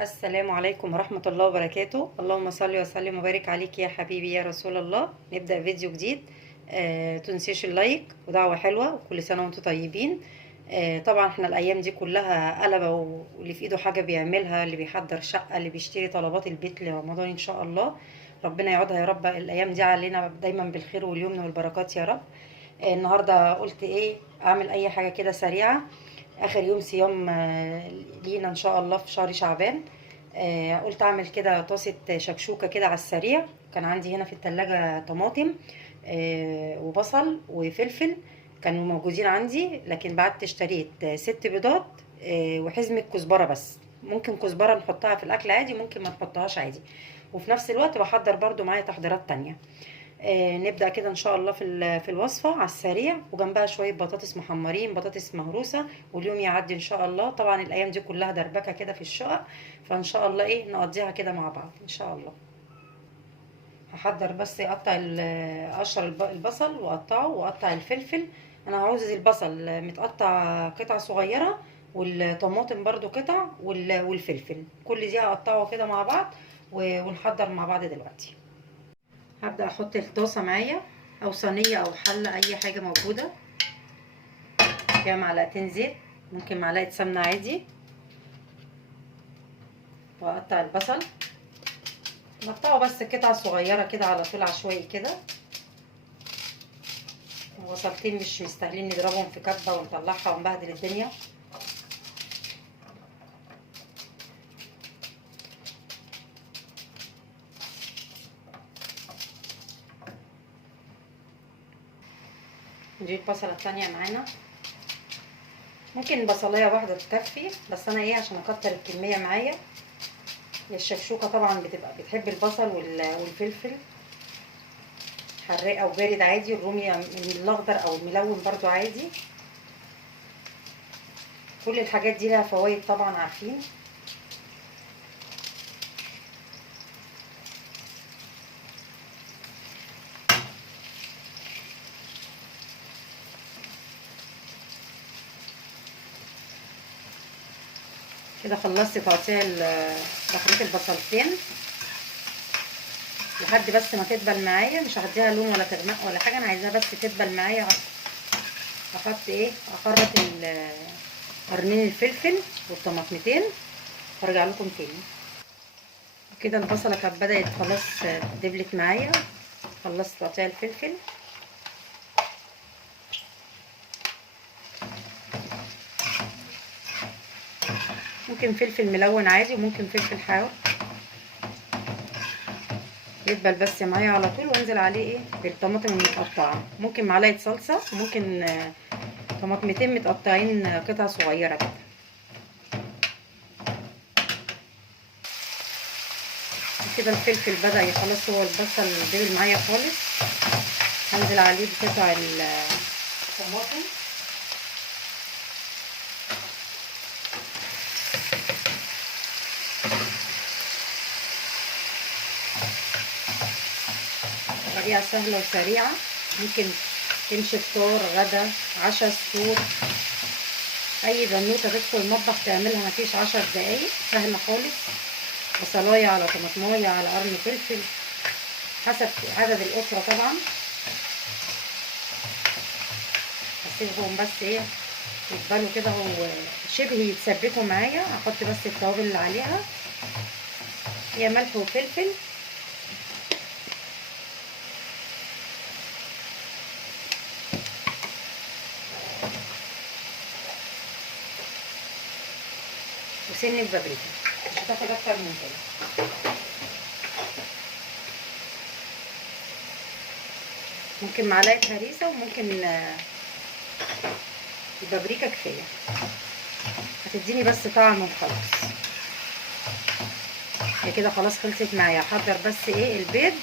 السلام عليكم ورحمة الله وبركاته. اللهم صل وسلم وبارك عليك يا حبيبي يا رسول الله. نبدأ فيديو جديد. تنسيش اللايك ودعوة حلوة وكل سنة وانتم طيبين. طبعا احنا الأيام دي كلها قلبة، واللي في ايده حاجة بيعملها، اللي بيحضر شقة، اللي بيشتري طلبات البيت لرمضان إن شاء الله. ربنا يعودها يا رب الأيام دي علينا دايما بالخير واليمن والبركات يا رب. النهاردة قلت ايه أعمل أي حاجة كده سريعة. اخر يوم صيام لينا ان شاء الله في شهر شعبان. قلت اعمل كده طاسه شكشوكه كده على السريع. كان عندي هنا في التلاجة طماطم وبصل وفلفل، كانوا موجودين عندي، لكن بعد اشتريت 6 بيضات وحزمة كزبرة. بس ممكن كزبرة نحطها في الاكل عادي، ممكن ما نحطهاش عادي. وفي نفس الوقت بحضر برضو معايا تحضيرات تانية. نبدأ كده ان شاء الله في الوصفة على السريع، وجنبها شوية بطاطس محمرين، بطاطس مهروسة، واليوم يعدي ان شاء الله. طبعا الايام دي كلها دربكة كده في الشقق، فان شاء الله ايه نقضيها كده مع بعض ان شاء الله. هحضر بس اقشر البصل واقطعه، واقطع الفلفل. انا عاوز البصل متقطع قطع صغيرة، والطماطم برضو قطع، والفلفل كل دي هقطعه كده مع بعض ونحضر مع بعض دلوقتي. هبدأ احط الطاسة معايا، او صينية او حلة، اي حاجة موجودة، فيها معلقتين زيت، ممكن معلقة سمنة عادي. واقطع البصل، نقطعه بس قطع صغيرة كده على طول عشوائي كده. وبصلتين مش مستاهلين نضربهم في كبة ونطلعها ونبهدل الدنيا. نجيب بصلة تانية معانا، ممكن بصلاية واحدة تكفي، بس انا ايه عشان اكتر الكمية معايا. الشكشوكة طبعا بتبقى بتحب البصل والفلفل حراق او بارد عادي، الرومي من الاخضر او الملون برضو عادي. كل الحاجات دي لها فوائد طبعا عارفين. كده خلصت تقطيع بخريط البصلتين لحد بس ما تدبل معايا. مش هديها لون ولا تغمق ولا حاجه، انا عايزاها بس تدبل معايا. احط ايه، اخرط قرنين الفلفل والطماطمتين وارجع لكم تاني. كده البصله كانت بدات خلاص دبلت معايا، خلصت تقطيع الفلفل. ممكن فلفل ملون عادي، وممكن فلفل حار. يدبل بس معايا على طول، وانزل عليه ايه بالطماطم المتقطعه. ممكن معلقه صلصه، وممكن طماطمتين متقطعين قطع صغيره كده. كده الفلفل بدأ خلاص، هو البصل دبل معايا خالص. هنزل عليه بقطع الطماطم. طريقة سهلة وسريعة، ممكن تمشي فطار، غدا، عشاء، سحور. اي بنوتة تدخل المطبخ تعملها مفيش 10 دقايق، سهلة خالص. بصلاية على طماطماية على قرن فلفل، حسب عدد الأسرة طبعا. هسيبهم بس ايه يتبالوا كده شبه يتسبكوا معايا. هحط بس التوابل اللي عليها، هي ملح وفلفل. وسن البابريكا، مش هتاخد اكتر من كده. ممكن معلقه هريسه، وممكن البابريكا كفايه، هتديني بس طعم وخلاص. هي كده خلاص خلصت معايا. هحضر بس ايه البيض،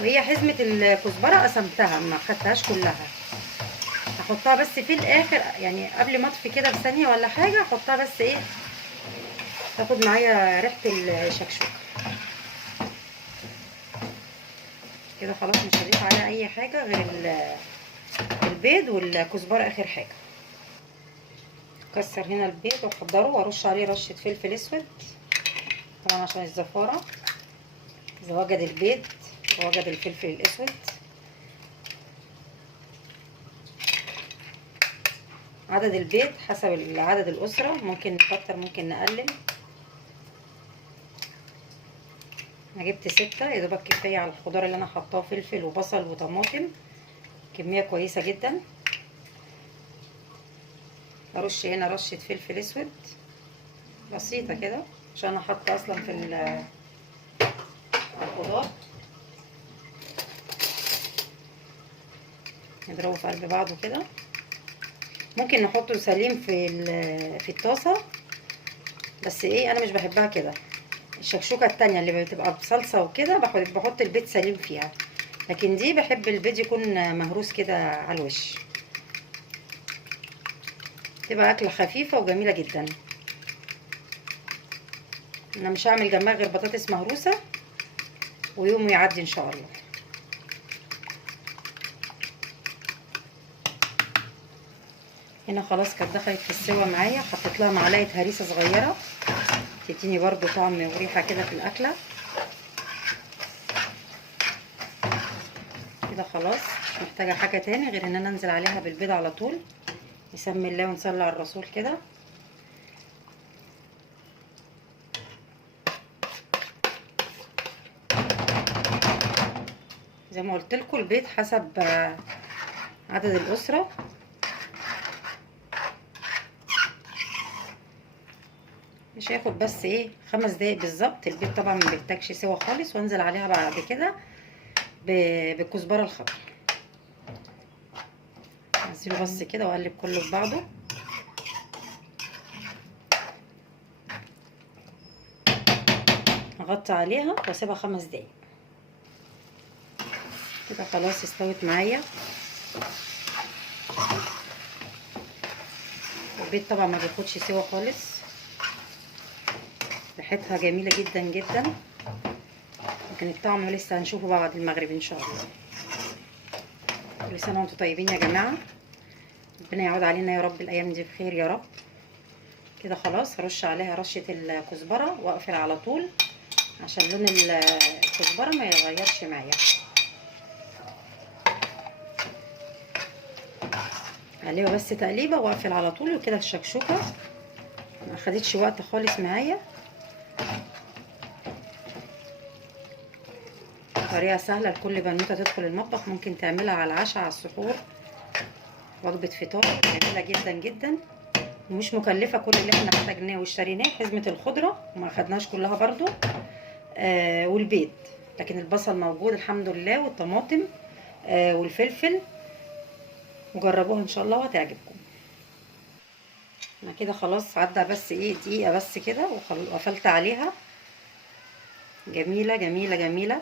وهي حزمه الكزبره قسمتها ما خدتهاش كلها. هحطها بس في الاخر، يعني قبل ما اطفي كده بثانيه ولا حاجه، هحطها بس ايه تاخد معايا ريحه الشكشوكه. كده خلاص مش هضيف عليها اي حاجه غير البيض والكزبره اخر حاجه. اكسر هنا البيض واحضره وارش عليه رشه فلفل اسود طبعا عشان الزفاره. اذا وجد البيض ووجد الفلفل الاسود. عدد البيض حسب عدد الاسره، ممكن نكتر ممكن نقلل. انا جبت 6 يا دوبك كفايه على الخضار اللي انا حطاه، فلفل وبصل وطماطم، كميه كويسه جدا. ارش هنا رشه فلفل اسود بسيطه كده عشان انا حاطه اصلا في الخضار. نضربه في قلب بعضه كده. ممكن نحطه سليم في الطاسه، بس ايه انا مش بحبها كده. الشكشوكه التانية اللي بتبقى بصلصه وكده بحط البيض سليم فيها، لكن دي بحب البيض يكون مهروس كده على الوش. تبقى اكله خفيفه وجميله جدا. انا مش هعمل جنبها غير بطاطس مهروسه ويوم يعدي ان شاء الله. هنا خلاص كانت دخلت في السوا معايا، حطيت لها معلقه هريسه صغيره تديني برضو طعم وريحه كده في الاكله. كده خلاص مش محتاجه حاجه تاني غير ان انا انزل عليها بالبيض على طول. نسمي الله ونصلي على الرسول كده. زي ما قلت لكم البيض حسب عدد الاسره. مش هياخد بس ايه 5 دقايق بالظبط. البيض طبعا ما بيحتاجش سوا خالص، وانزل عليها بعد كده بالكزبره الخضراء. انزله بس كده واقلب كله في بعضه. اغطي عليها واسيبها 5 دقايق. كده خلاص استوت معايا. البيض طبعا ما بياخدش سوا خالص. ريحتها جميله جدا جدا، لكن الطعم لسه هنشوفه بعد المغرب ان شاء الله. كل سنه وانتم طيبين يا جماعه. ربنا يعود علينا يا رب الايام دي بخير يا رب. كده خلاص هرش عليها رشه الكزبره واقفل على طول عشان لون الكزبره ما يتغيرش معايا. عليها بس تقليبه واقفل على طول. وكده الشكشوكه ما خدتش وقت خالص معايا. طريقه سهله لكل بنوته تدخل المطبخ، ممكن تعملها على العشاء على السحور، وجبه فطار جميله جدا جدا ومش مكلفه. كل اللي احنا احتاجناه واشتريناه حزمه الخضره وما خدناش كلها برضو والبيض، لكن البصل موجود الحمد لله والطماطم والفلفل. وجربوها ان شاء الله وهتعجبكم. انا كده خلاص عدى بس ايه دقيقه بس كده وقفلت عليها. جميله جميله جميله،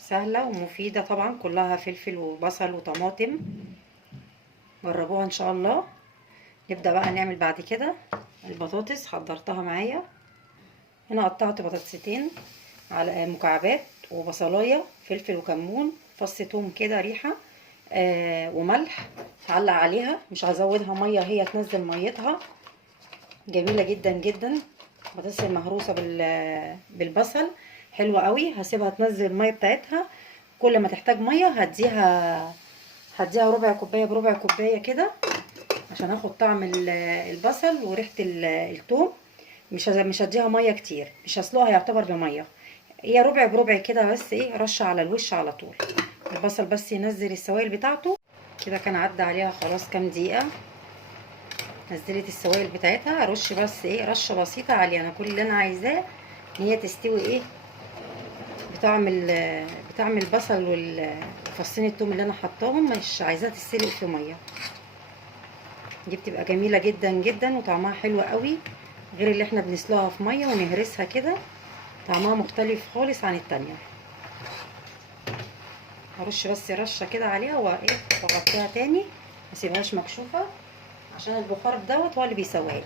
سهله ومفيده طبعا، كلها فلفل وبصل وطماطم. جربوها ان شاء الله. نبدا بقى نعمل بعد كده البطاطس. حضرتها معايا. هنا قطعت بطاطستين على مكعبات، وبصلايه، فلفل وكمون، فص توم كده ريحه وملح. هعلق عليها، مش هزودها ميه، هي تنزل ميتها. جميله جدا جدا. بطاطس المهروسه بالبصل حلوه قوي. هسيبها تنزل الميه بتاعتها. كل ما تحتاج ميه هديها ربع كوبايه بربع كوبايه كده عشان اخد طعم البصل وريحه الثوم. مش هديها ميه كتير، مش هسلقها يعتبر بميه، هي ربع بربع كده بس ايه رشه على الوش على طول. البصل بس ينزل السوائل بتاعته كده. كان عدى عليها خلاص كام دقيقه، نزلت السوائل بتاعتها. ارش بس ايه رشه بسيطه عليها. انا كل اللي انا عايزاه ان هي تستوي ايه بطعم البصل وفصين الثوم اللي انا حطاهم. مش عايزاها تتسلق في ميه. دي بتبقى جميله جدا جدا وطعمها حلو قوي، غير اللي احنا بنسلقها في ميه ونهرسها كده. طعمها مختلف خالص عن التانية. هرش بس رشه كده عليها وايه واغطيها تاني، ما اسيبهاش مكشوفه عشان البخار دوت هو اللي بيسويها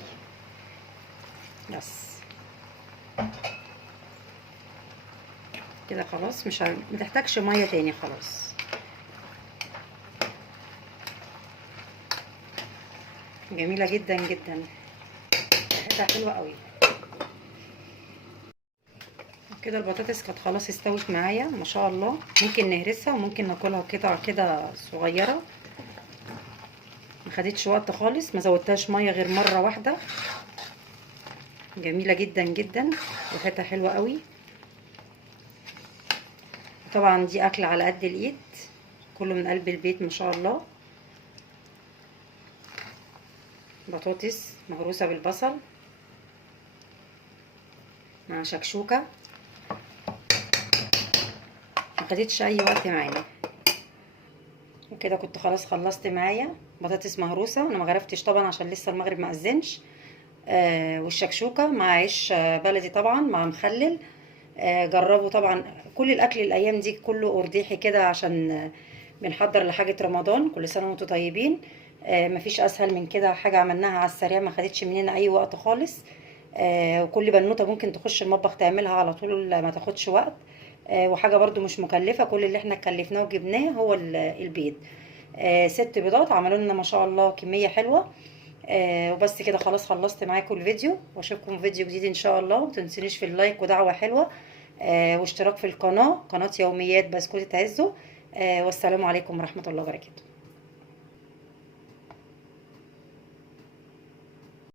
لي بس. كده خلاص مش متحتاجش ميه تاني خلاص. جميله جدا جدا، ريحتها حلوه قوي. كده البطاطس كانت خلاص استوت معايا ما شاء الله. ممكن نهرسها وممكن ناكلها قطع كده صغيره، ما خدتش وقت خالص، ما زودتهاش ميه غير مره واحده. جميله جدا جدا، ريحتها حلوه قوي. طبعا دي اكل على قد الايد، كله من قلب البيت ما شاء الله. بطاطس مهروسه بالبصل مع شكشوكه، ما خدتش اي وقت معانا. وكده كنت خلاص خلصت معايا بطاطس مهروسه، انا ما غرفتش طبعا عشان لسه المغرب ما اذنش. والشكشوكه مع عيش بلدي طبعا مع مخلل. جربوا طبعا. كل الاكل الايام دي كله ارديحي كده، عشان بنحضر لحاجه رمضان. كل سنه وانتم طيبين. مفيش اسهل من كده، حاجه عملناها على السريع ما خدتش مننا اي وقت خالص. وكل بنوته ممكن تخش المطبخ تعملها على طول، ما تاخدش وقت. وحاجه برضو مش مكلفه، كل اللي احنا كلفناه وجبناه هو البيض. 6 بيضات عملوا لنا ما شاء الله كميه حلوه. وبس كده خلاص خلصت معاكم الفيديو، واشوفكم في فيديو جديد ان شاء الله. متنسونيش في اللايك ودعوة حلوة، واشتراك في القناة، قناة يوميات بسكوت عزه. والسلام عليكم ورحمة الله وبركاته.